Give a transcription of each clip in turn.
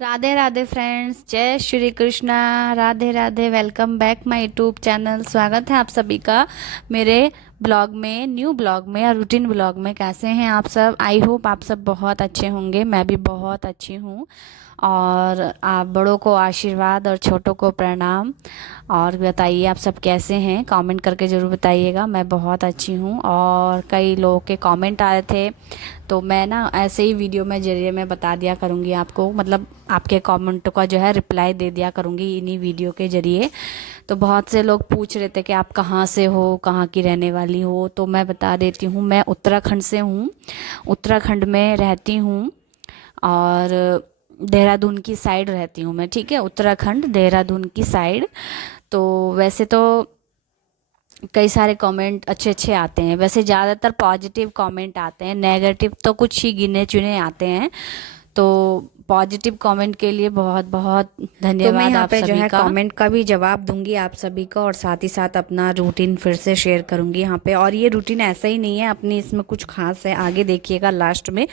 Radhe Radhe friends, जय Shri Krishna. Radhe Radhe. Welcome back my YouTube channel. स्वागत है आप सभी का मेरे ब्लॉग में, न्यू ब्लॉग में और रूटीन ब्लॉग में। कैसे हैं आप सब? आई होप आप सब बहुत अच्छे होंगे। मैं भी बहुत अच्छी हूँ। और आप बड़ों को आशीर्वाद और छोटों को प्रणाम। और बताइए आप सब कैसे हैं? कमेंट करके ज़रूर बताइएगा। मैं बहुत अच्छी हूँ। और कई लोगों के कमेंट आ रहे थे, तो मैं ना ऐसे ही वीडियो में जरिए मैं बता दिया करूँगी आपको, मतलब आपके कमेंट का जो है रिप्लाई दे दिया करूँगी इन्हीं वीडियो के जरिए। तो बहुत से लोग पूछ रहे थे कि आप कहाँ से हो, कहाँ की रहने वाली हो। तो मैं बता देती हूँ, मैं उत्तराखंड से हूँ। उत्तराखंड में रहती हूँ। और देहरादून की साइड रहती हूँ मैं। ठीक है, उत्तराखंड देहरादून की साइड। तो वैसे तो कई सारे कमेंट अच्छे अच्छे आते हैं। वैसे ज़्यादातर पॉजिटिव कमेंट आते हैं, नेगेटिव तो कुछ ही गिने चुने आते हैं। तो पॉजिटिव कमेंट के लिए बहुत बहुत तो मैं धन्यवाद यहाँ आप पे जो सभी है का। कमेंट का भी जवाब दूंगी आप सभी का, और साथ ही साथ अपना रूटीन फिर से शेयर करूंगी यहाँ पे। और ये रूटीन ऐसा ही नहीं है अपनी, इसमें कुछ खास है, आगे देखिएगा लास्ट में।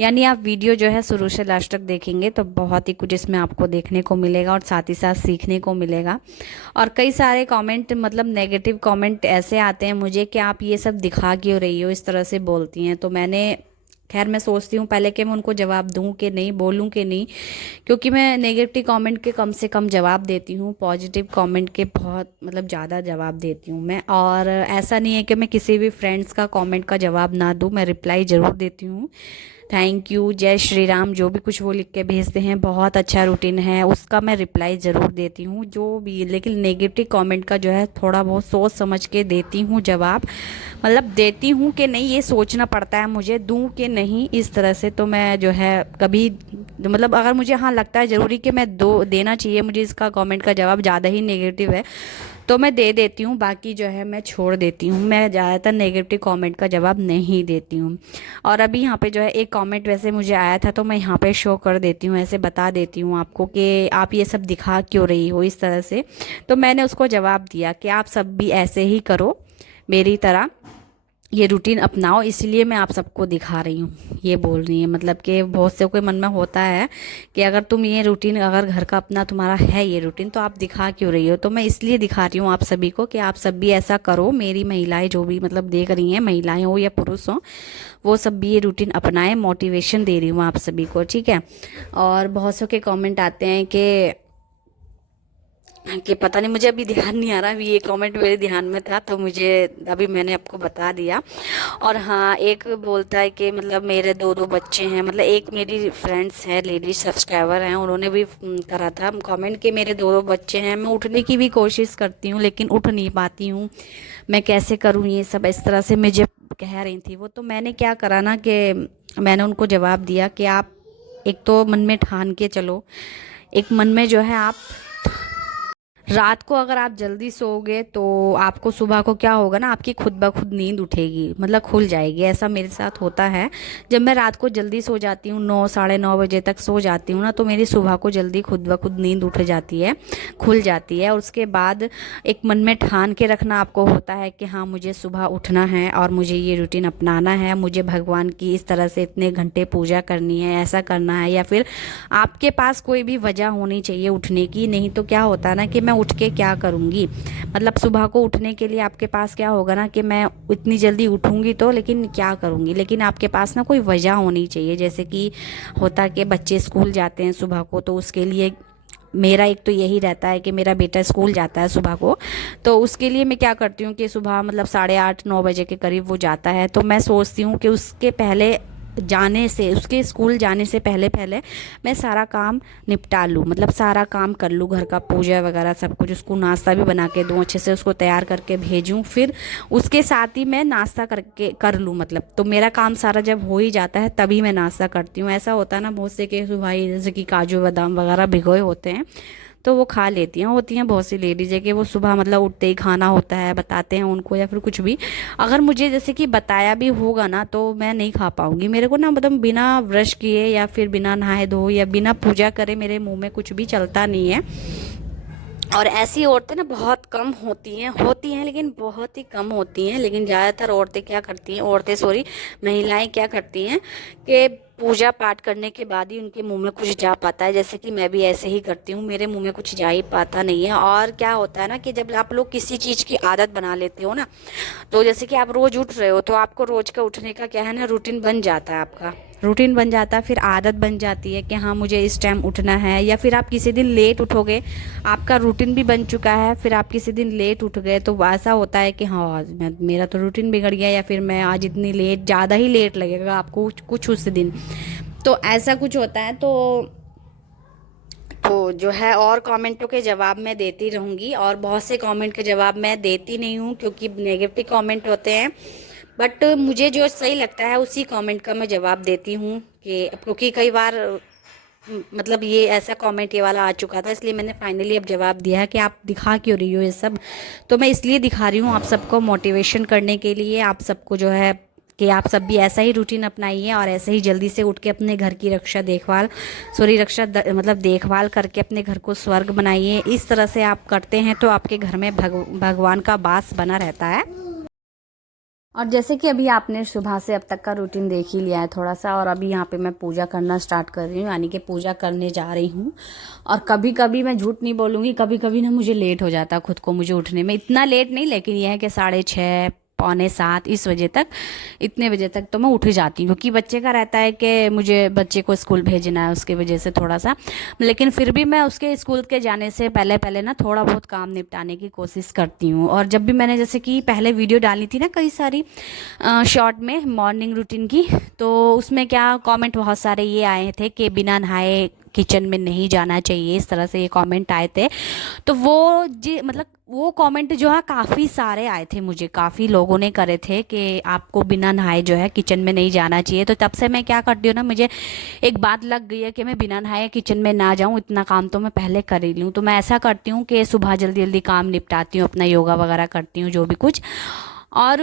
यानी आप वीडियो जो है शुरू से लास्ट तक देखेंगे तो बहुत ही कुछ इसमें आपको देखने को मिलेगा और साथ ही साथ सीखने को मिलेगा। और कई सारे कमेंट, मतलब नेगेटिव कमेंट ऐसे आते हैं मुझे कि आप ये सब दिखा क्यों रही हो, इस तरह से बोलती हैं। तो मैंने, खैर मैं सोचती हूँ पहले कि मैं उनको जवाब दूँ कि नहीं, बोलूँ कि नहीं। क्योंकि मैं नेगेटिव कमेंट के कम से कम जवाब देती हूँ, पॉजिटिव कमेंट के बहुत मतलब ज़्यादा जवाब देती हूँ मैं। और ऐसा नहीं है कि मैं किसी भी फ्रेंड्स का कमेंट का जवाब ना दूँ, मैं रिप्लाई ज़रूर देती हूँ। थैंक यू, जय श्री राम, जो भी कुछ वो लिख के भेजते हैं, बहुत अच्छा रूटीन है, उसका मैं रिप्लाई ज़रूर देती हूँ जो भी। लेकिन नेगेटिव कमेंट का जो है थोड़ा बहुत सोच समझ के देती हूँ जवाब। मतलब देती हूँ कि नहीं, ये सोचना पड़ता है मुझे, दूँ कि नहीं, इस तरह से। तो मैं जो है कभी, मतलब अगर मुझे हाँ लगता है ज़रूरी कि मैं दो देना चाहिए मुझे इसका कमेंट का जवाब, ज़्यादा ही नेगेटिव है, तो मैं दे देती हूँ। बाकी जो है मैं छोड़ देती हूँ। मैं ज़्यादातर नेगेटिव कमेंट का जवाब नहीं देती हूँ। और अभी यहाँ पे जो है एक कमेंट वैसे मुझे आया था, तो मैं यहाँ पे शो कर देती हूँ, ऐसे बता देती हूँ आपको कि आप ये सब दिखा क्यों रही हो, इस तरह से। तो मैंने उसको जवाब दिया कि आप सब भी ऐसे ही करो मेरी तरह, ये रूटीन अपनाओ, इसलिए मैं आप सबको दिखा रही हूँ, ये बोल रही है। मतलब कि बहुत से कोई मन में होता है कि अगर तुम ये रूटीन, अगर घर का अपना तुम्हारा है ये रूटीन, तो आप दिखा क्यों रही हो। तो मैं इसलिए दिखा रही हूँ आप सभी को कि आप सब भी ऐसा करो। मेरी महिलाएं जो भी मतलब देख रही हैं, महिलाएं हो या पुरुष हो, वो सब भी ये रूटीन अपनाएं। मोटिवेशन दे रही हूँ आप सभी को, ठीक है। और बहुत सौ के कमेंट आते हैं कि पता नहीं, मुझे अभी ध्यान नहीं आ रहा, अभी ये कमेंट मेरे ध्यान में था तो मुझे, अभी मैंने आपको बता दिया। और हाँ, एक बोलता है कि मतलब मेरे दो दो बच्चे हैं। मतलब एक मेरी फ्रेंड्स है, लेडी सब्सक्राइबर हैं, उन्होंने भी करा था कमेंट कि मेरे दो दो बच्चे हैं, मैं उठने की भी कोशिश करती हूँ लेकिन उठ नहीं पाती हूँ, मैं कैसे करूँ ये सब, इस तरह से मुझे कह रही थी वो। तो मैंने क्या करा ना कि मैंने उनको जवाब दिया कि आप एक तो मन में ठान के चलो, एक मन में जो है आप, रात को अगर आप जल्दी सोओगे तो आपको सुबह को क्या होगा ना, आपकी खुद ब खुद नींद उठेगी, मतलब खुल जाएगी। ऐसा मेरे साथ होता है। जब मैं रात को जल्दी सो जाती हूँ, 9 साढ़े 9 बजे तक सो जाती हूँ ना, तो मेरी सुबह को जल्दी खुद ब खुद नींद उठ जाती है, खुल जाती है। और उसके बाद एक मन में ठान के रखना आपको होता है कि हाँ, मुझे सुबह उठना है और मुझे ये रूटीन अपनाना है, मुझे भगवान की इस तरह से इतने घंटे पूजा करनी है, ऐसा करना है। या फिर आपके पास कोई भी वजह होनी चाहिए उठने की, नहीं तो क्या होता है ना कि मैं उठ के क्या करूँगी। मतलब सुबह को उठने के लिए आपके पास क्या होगा ना कि मैं इतनी जल्दी उठूँगी तो, लेकिन क्या करूँगी। लेकिन आपके पास ना कोई वजह होनी चाहिए, जैसे कि होता कि बच्चे स्कूल जाते हैं सुबह को, तो उसके लिए मेरा एक तो यही रहता है कि मेरा बेटा स्कूल जाता है सुबह को, तो उसके लिए मैं क्या करती हूँ कि सुबह मतलब 8:30 9 बजे के करीब वो जाता है, तो मैं सोचती हूँ कि उसके पहले जाने से, उसके स्कूल जाने से पहले पहले मैं सारा काम निपटा लूँ, मतलब सारा काम कर लूँ, घर का पूजा वगैरह सब कुछ, उसको नाश्ता भी बना के दूँ, अच्छे से उसको तैयार करके भेजूँ, फिर उसके साथ ही मैं नाश्ता करके कर लूँ। मतलब तो मेरा काम सारा जब हो ही जाता है तभी मैं नाश्ता करती हूँ। ऐसा होता है ना बहुत से के सुबह जैसे कि काजू बादाम वगैरह भिगोए होते हैं, तो वो खा लेती हैं। होती हैं बहुत सी लेडीज है कि वो सुबह मतलब उठते ही खाना होता है, बताते हैं उनको, या फिर कुछ भी। अगर मुझे जैसे कि बताया भी होगा ना तो मैं नहीं खा पाऊंगी। मेरे को ना मतलब बिना ब्रश किए या फिर बिना नहाए धोए या बिना पूजा करे मेरे मुंह में कुछ भी चलता नहीं है। और ऐसी औरतें ना बहुत कम होती हैं लेकिन बहुत ही कम होती हैं। लेकिन ज़्यादातर औरतें क्या करती हैं, औरतें सॉरी, महिलाएं क्या करती हैं कि पूजा पाठ करने के बाद ही उनके मुंह में कुछ जा पाता है। जैसे कि मैं भी ऐसे ही करती हूँ, मेरे मुंह में कुछ जा ही पाता नहीं है। और क्या होता है ना कि जब आप लोग किसी चीज़ की आदत बना लेते हो ना, तो जैसे कि आप रोज़ उठ रहे हो तो आपको रोज़ का उठने का क्या है ना, रूटीन बन जाता है, आपका रूटीन बन जाता है, फिर आदत बन जाती है कि हाँ मुझे इस टाइम उठना है। या फिर आप किसी दिन लेट उठोगे, आपका रूटीन भी बन चुका है, फिर आप किसी दिन लेट उठ गए तो ऐसा होता है कि हाँ आज मेरा तो रूटीन बिगड़ गया, या फिर मैं आज इतनी लेट, ज़्यादा ही लेट लगेगा आपको कुछ उस दिन, तो ऐसा कुछ होता है। तो जो है और कमेंटों के जवाब मैं देती रहूँगी, और बहुत से कमेंट के जवाब मैं देती नहीं हूँ क्योंकि नेगेटिव कमेंट होते हैं। बट मुझे जो सही लगता है उसी कमेंट का मैं जवाब देती हूँ, कि क्योंकि कई बार मतलब ये ऐसा कमेंट ये वाला आ चुका था, इसलिए मैंने फाइनली अब जवाब दिया है कि आप दिखा क्यों रही हो ये सब। तो मैं इसलिए दिखा रही हूँ आप सबको मोटिवेशन करने के लिए, आप सबको जो है कि आप सब भी ऐसा ही रूटीन अपनाइए और ऐसे ही जल्दी से उठ के अपने घर की मतलब देखभाल करके अपने घर को स्वर्ग बनाइए। इस तरह से आप करते हैं तो आपके घर में भगवान का वास बना रहता है। और जैसे कि अभी आपने सुबह से अब तक का रूटीन देख ही लिया है थोड़ा सा, और अभी यहाँ पे मैं पूजा करना स्टार्ट कर रही हूँ, यानी कि पूजा करने जा रही हूँ। और कभी कभी मैं झूठ नहीं बोलूँगी, कभी कभी ना मुझे लेट हो जाता खुद को मुझे उठने में, इतना लेट नहीं, लेकिन यह है कि 6:30 पौने 7 इस बजे तक, इतने बजे तक तो मैं उठ ही जाती हूँ, क्योंकि बच्चे का रहता है कि मुझे बच्चे को स्कूल भेजना है, उसकी वजह से थोड़ा सा। लेकिन फिर भी मैं उसके स्कूल के जाने से पहले पहले ना थोड़ा बहुत काम निपटाने की कोशिश करती हूँ। और जब भी मैंने जैसे कि पहले वीडियो डाली थी ना कई सारी शॉर्ट में मॉर्निंग रूटीन की, तो उसमें क्या कमेंट बहुत सारे ये आए थे कि बिना नहाए किचन में नहीं जाना चाहिए, इस तरह से ये कमेंट आए थे। तो वो जी मतलब वो कमेंट जो है काफ़ी सारे आए थे, मुझे काफ़ी लोगों ने करे थे कि आपको बिना नहाए जो है किचन में नहीं जाना चाहिए। तो तब से मैं क्या करती हूँ ना, मुझे एक बात लग गई है कि मैं बिना नहाए किचन में ना जाऊँ, इतना काम तो मैं पहले कर ही लूँ। तो मैं ऐसा करती हूँ कि सुबह जल्दी जल्दी काम निपटाती हूँ, अपना योगा वगैरह करती हूँ जो भी कुछ, और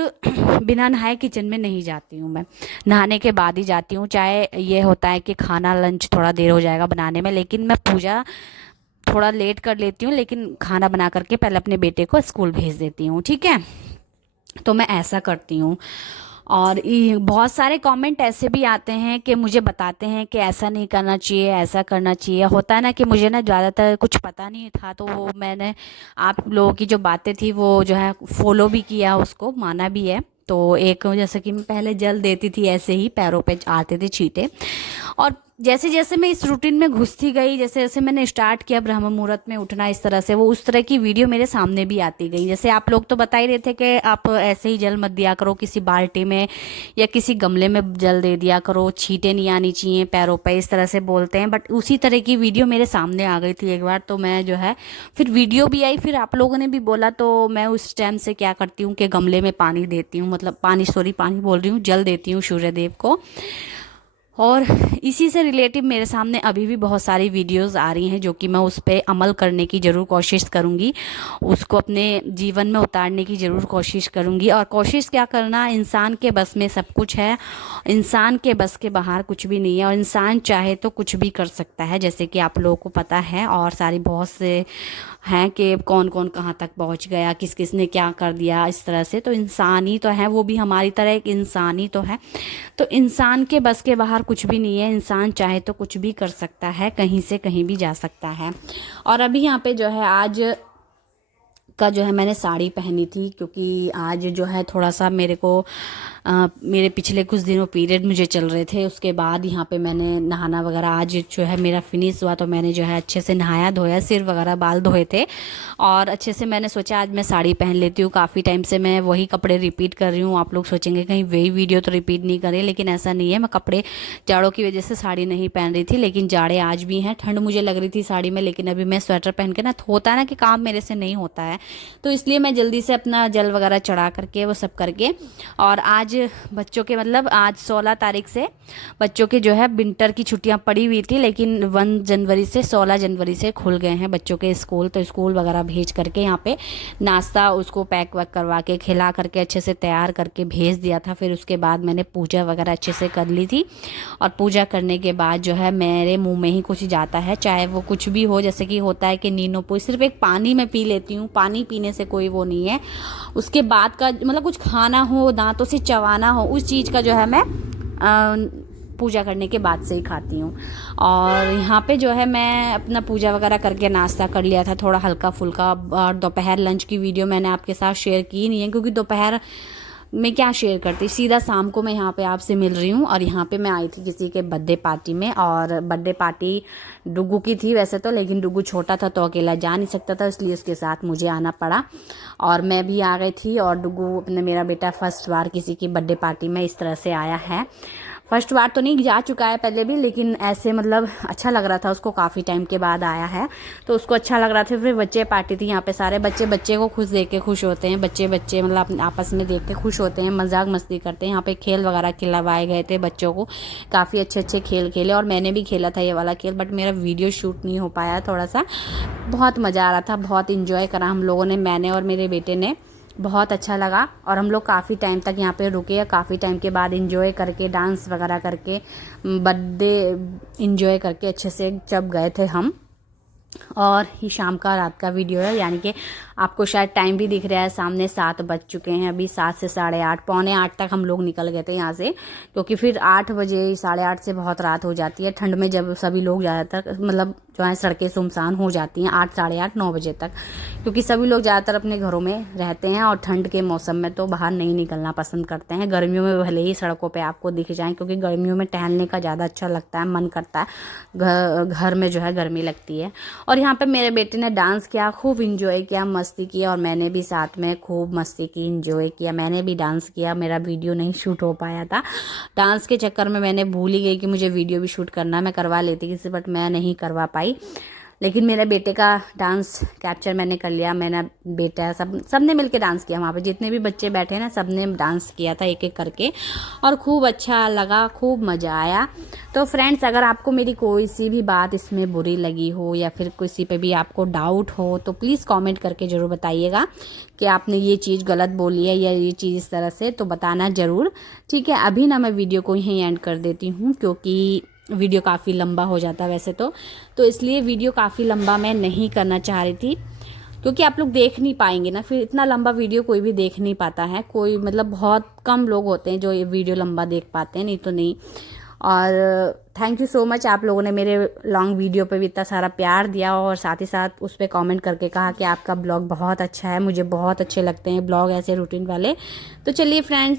बिना नहाए किचन में नहीं जाती हूँ मैं, नहाने के बाद ही जाती हूँ। चाहे ये होता है कि खाना लंच थोड़ा देर हो जाएगा बनाने में, लेकिन मैं पूजा थोड़ा लेट कर लेती हूँ, लेकिन खाना बना करके पहले अपने बेटे को स्कूल भेज देती हूँ, ठीक है। तो मैं ऐसा करती हूँ। और बहुत सारे कमेंट ऐसे भी आते हैं कि मुझे बताते हैं कि ऐसा नहीं करना चाहिए, ऐसा करना चाहिए। होता है ना कि मुझे ना ज़्यादातर कुछ पता नहीं था, तो वो मैंने आप लोगों की जो बातें थी वो जो है फॉलो भी किया, उसको माना भी है। तो एक जैसे कि मैं पहले जल देती थी, ऐसे ही पैरों पे आते थे छींटे, और जैसे जैसे मैं इस रूटीन में घुसती गई, जैसे जैसे मैंने स्टार्ट किया ब्रह्म मुहूर्त में उठना इस तरह से, वो उस तरह की वीडियो मेरे सामने भी आती गई। जैसे आप लोग तो बता ही रहे थे कि आप ऐसे ही जल मत दिया करो किसी बाल्टी में या किसी गमले में जल दे दिया करो, छींटे नहीं आनी चाहिए पैरों पे, इस तरह से बोलते हैं। बट उसी तरह की वीडियो मेरे सामने आ गई थी एक बार, तो मैं जो है फिर वीडियो भी आई, फिर आप लोगों ने भी बोला, तो मैं उस टाइम से क्या करती हूँ कि गमले में पानी देती हूँ, मतलब पानी बोल रही हूँ, जल देती हूँ सूर्य देव को। और इसी से रिलेटिव मेरे सामने अभी भी बहुत सारी वीडियोस आ रही हैं, जो कि मैं उस पर अमल करने की ज़रूर कोशिश करूँगी, उसको अपने जीवन में उतारने की ज़रूर कोशिश करूँगी। और कोशिश क्या करना, इंसान के बस में सब कुछ है, इंसान के बस के बाहर कुछ भी नहीं है, और इंसान चाहे तो कुछ भी कर सकता है, जैसे कि आप लोगों को पता है। और सारी बहुत से हैं कि कौन कौन कहाँ तक पहुँच गया, किस किस ने क्या कर दिया, इस तरह से। तो इंसान ही तो है, वो भी हमारी तरह एक इंसान ही तो है। तो इंसान के बस के बाहर कुछ भी नहीं है, इंसान चाहे तो कुछ भी कर सकता है, कहीं से कहीं भी जा सकता है। और अभी यहाँ पे जो है आज का जो है मैंने साड़ी पहनी थी, क्योंकि आज जो है थोड़ा सा मेरे को मेरे पिछले कुछ दिनों पीरियड मुझे चल रहे थे, उसके बाद यहाँ पे मैंने नहाना वगैरह आज जो है मेरा फिनिश हुआ, तो मैंने जो है अच्छे से नहाया धोया, सिर वगैरह बाल धोए थे, और अच्छे से मैंने सोचा आज मैं साड़ी पहन लेती हूँ। काफ़ी टाइम से मैं वही कपड़े रिपीट कर रही हूँ, आप लोग सोचेंगे कहीं वही वीडियो तो रिपीट नहीं करे, लेकिन ऐसा नहीं है। मैं कपड़े जाड़ों की वजह से साड़ी नहीं पहन रही थी, लेकिन जाड़े आज भी हैं, ठंड मुझे लग रही थी साड़ी में, लेकिन अभी मैं स्वेटर पहन के ना, होता है ना कि काम मेरे से नहीं होता है, तो इसलिए मैं जल्दी से अपना जल वगैरह चढ़ा करके वो सब करके। और आज बच्चों के मतलब आज 16 तारीख से बच्चों के जो है विंटर की छुट्टियां पड़ी हुई थी, लेकिन 1 जनवरी से 16 जनवरी से खुल गए हैं बच्चों के स्कूल। तो स्कूल वगैरह भेज करके यहाँ पे नाश्ता उसको पैक वैक करवा के खिला करके अच्छे से तैयार करके भेज दिया था। फिर उसके बाद मैंने पूजा वगैरह अच्छे से कर ली थी, और पूजा करने के बाद जो है मेरे मुँह में ही कुछ जाता है, चाहे वो कुछ भी हो। जैसे कि होता है कि नीनो पोई सिर्फ एक पानी में पी लेती हूँ, पानी पीने से कोई वो नहीं है। उसके बाद का मतलब कुछ खाना हो, दांतों से चबाना हो, उस चीज़ का जो है मैं पूजा करने के बाद से ही खाती हूँ। और यहाँ पे जो है मैं अपना पूजा वगैरह करके नाश्ता कर लिया था थोड़ा हल्का फुल्का। और दोपहर लंच की वीडियो मैंने आपके साथ शेयर की नहीं है, क्योंकि दोपहर मैं क्या शेयर करती, सीधा शाम को मैं यहाँ पे आपसे मिल रही हूँ। और यहाँ पे मैं आई थी किसी के बर्थडे पार्टी में, और बर्थडे पार्टी डुगू की थी वैसे तो, लेकिन डुगू छोटा था तो अकेला जा नहीं सकता था, इसलिए उसके साथ मुझे आना पड़ा। और मैं भी आ गई थी। और डुगू अपने, मेरा बेटा फर्स्ट बार किसी की बर्थडे पार्टी में इस तरह से आया है। फर्स्ट बार तो नहीं, जा चुका है पहले भी, लेकिन ऐसे मतलब अच्छा लग रहा था उसको, काफ़ी टाइम के बाद आया है तो उसको अच्छा लग रहा था। फिर बच्चे पार्टी थी यहाँ पे, सारे बच्चे बच्चे को खुश देख के खुश होते हैं, बच्चे मतलब आपस में देख के खुश होते हैं, मजाक मस्ती करते हैं। यहाँ पे खेल वगैरह खिलवाए गए थे बच्चों को, काफ़ी अच्छे अच्छे खेल खेले, और मैंने भी खेला था ये वाला खेल, बट मेरा वीडियो शूट नहीं हो पाया थोड़ा सा। बहुत मज़ा आ रहा था, बहुत इंजॉय करा हम लोगों ने, मैंने और मेरे बेटे ने, बहुत अच्छा लगा। और हम लोग काफ़ी टाइम तक यहाँ पे रुके, काफ़ी टाइम के बाद इंजॉय करके, डांस वगैरह करके, बर्थडे इंजॉय करके अच्छे से जब गए थे हम। और ये शाम का रात का वीडियो है, यानी कि आपको शायद टाइम भी दिख रहा है, सामने 7 बज चुके हैं अभी, 7 से 8:30, पौने 8 तक हम लोग निकल गए थे यहाँ से, क्योंकि फिर 8 बजे 8:30 से बहुत रात हो जाती है ठंड में, जब सभी लोग ज़्यादातर मतलब जो है सड़कें सुनसान हो जाती हैं 8, 8:30, 9 बजे तक, क्योंकि सभी लोग ज़्यादातर अपने घरों में रहते हैं और ठंड के मौसम में तो बाहर नहीं निकलना पसंद करते हैं। गर्मियों में भले ही सड़कों पे आपको दिख जाएं, क्योंकि गर्मियों में टहलने का ज़्यादा अच्छा लगता है, मन करता है, घर में जो है गर्मी लगती है। और यहाँ पे मेरे बेटे ने डांस किया, खूब इंजॉय किया, मस्ती की, और मैंने भी साथ में खूब मस्ती की, इंजॉय किया, मैंने भी डांस किया। मेरा वीडियो नहीं शूट हो पाया था, डांस के चक्कर में मैंने भूल ही गई कि मुझे वीडियो भी शूट करना, मैं करवा लेती किसी, बट मैं नहीं करवा पाई। लेकिन मेरे बेटे का डांस कैप्चर मैंने कर लिया, मैंने बेटा सबने मिलके डांस किया, वहाँ पे जितने भी बच्चे बैठे ना सबने डांस किया था एक एक करके, और खूब अच्छा लगा, खूब मज़ा आया। तो फ्रेंड्स, अगर आपको मेरी कोई सी भी बात इसमें बुरी लगी हो, या फिर किसी पे भी आपको डाउट हो, तो प्लीज़ कमेंट करके ज़रूर बताइएगा कि आपने ये चीज़ गलत बोली है या ये चीज़ इस तरह से, तो बताना ज़रूर, ठीक है। अभी ना मैं वीडियो को यहीं एंड कर देती हूँ, क्योंकि वीडियो काफ़ी लंबा हो जाता है वैसे तो इसलिए वीडियो काफ़ी लंबा मैं नहीं करना चाह रही थी, क्योंकि आप लोग देख नहीं पाएंगे ना, फिर इतना लंबा वीडियो कोई भी देख नहीं पाता है, कोई मतलब बहुत कम लोग होते हैं जो ये वीडियो लंबा देख पाते हैं, नहीं तो नहीं। और थैंक यू सो मच, आप लोगों ने मेरे लॉन्ग वीडियो पे भी इतना सारा प्यार दिया, और साथ ही साथ उस पर कमेंट करके कहा कि आपका ब्लॉग बहुत अच्छा है, मुझे बहुत अच्छे लगते हैं ब्लॉग ऐसे रूटीन वाले। तो चलिए फ्रेंड्स,